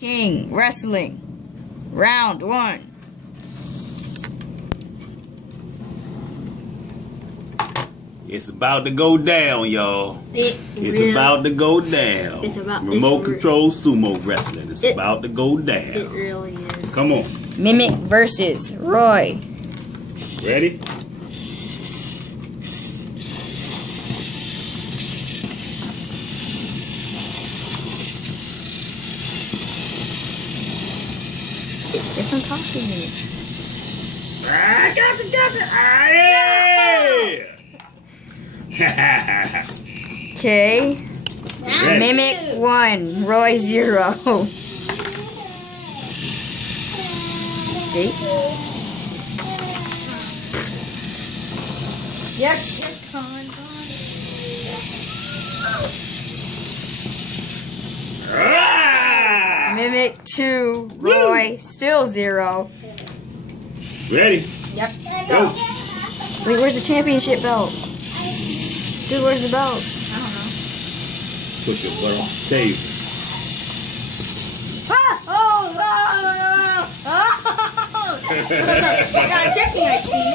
King Wrestling. Round 1. It's about to go down, y'all. It's about to go down. It's about remote control sumo wrestling. It's about to go down. It really is. Come on. Mimic versus Roy. Ready? Get some talking in it. I got you. Okay. Ready. Mimic 1, Roy 0. See? Yes, Con. Mimic 2, Roy, still 0. Ready? Yep. Go. Wait, where's the championship belt? Dude, where's the belt? I don't know. Put your butt on the table. I got a chicken, I see.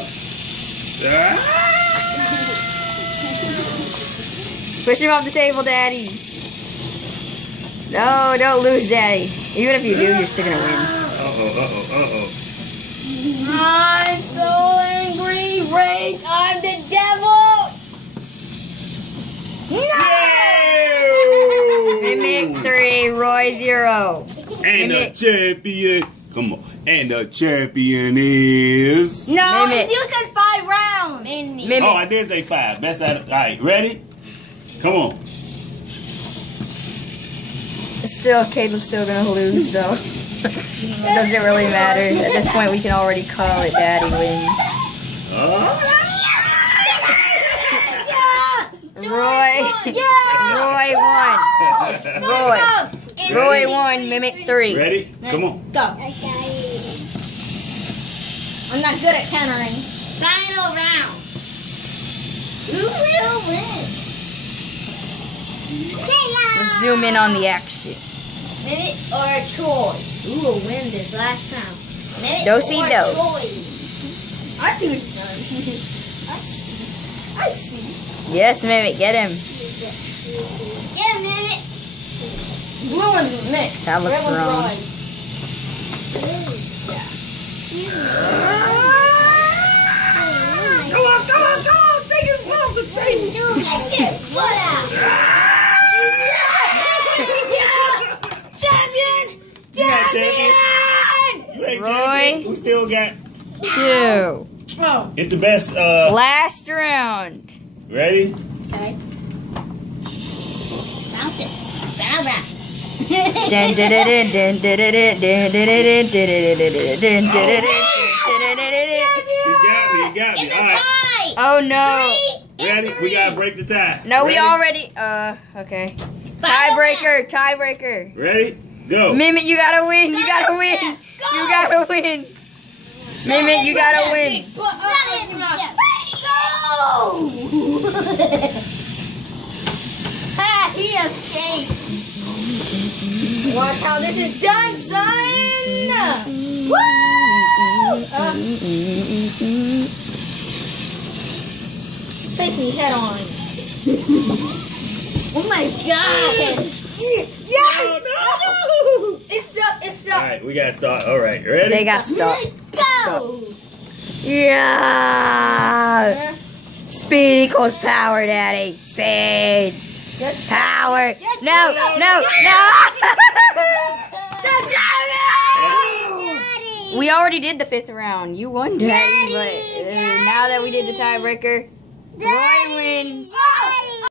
Push him off the table, Daddy. No, don't lose, Daddy. Even if you do, you're still gonna win. Uh-oh. I'm so angry, Rage. I'm the devil. No! Mimic 3, Roy 0. And the champion. Come on. And the champion is. No, Mimic. you said 5 rounds. Mimic. Oh, I did say 5. Best out of. Alright, ready? Come on. Still, Caleb's still gonna lose, though. Doesn't really matter. At this point, we can already call it Daddy wins. Roy. Roy 1. Roy 1, Mimic 3. Ready? Come on. Go. I'm not good at countering. Final round. Who will win? Let's zoom in on the action. Mimic or Troy? Who will win this last round? Mimic Do-si-do. or Troy? I see what you're doing. I see. Yes, Mimic, get him. Get Mimic. Blue one's Mick. That looks Red one's wrong. Roy. Come on. Take it off the table. What out? Champion! You got champion. You ain't Roy. champion. We still got. 2. Oh. It's the best. Last round. Ready? Okay. Bounce it. Bounce that. Dun, dun, dun, dun, dun, dun, dun, dun, dun, dun, dun, dun, dun, You got me. It's a All right. tie. Oh no. Ready? We gotta break the tie. No, we Ready? already. Okay. Tiebreaker. Ready? Go. Mimic, you gotta win. You gotta win. You gotta win. Mimic, you gotta win. Go! He escaped. Watch how this is done, son. Woo! Face me head on. Oh my god. Yes! Oh, no! It's stuck. All right, we gotta start. All right, ready? They got stuck. Go! Yeah. Speed equals power, Daddy. Speed. Yes. Power. Yes. No. We already did the 5th round. You won, Daddy. But now that we did the tiebreaker, Roy wins.